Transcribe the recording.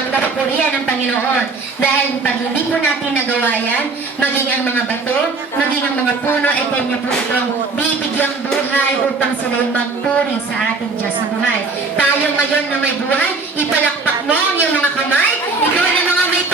ang kapurihan ng Panginoon. Dahil pag hindi po natin nagawa yan, maging ang mga bato, maging ang mga puno ay kanya po itong bibigyang buhay upang sila'y magpuri sa ating Diyos na buhay. Tayo ngayon na may buhay, ipalakpak mo ang iyong mga kamay, ikaw na mga may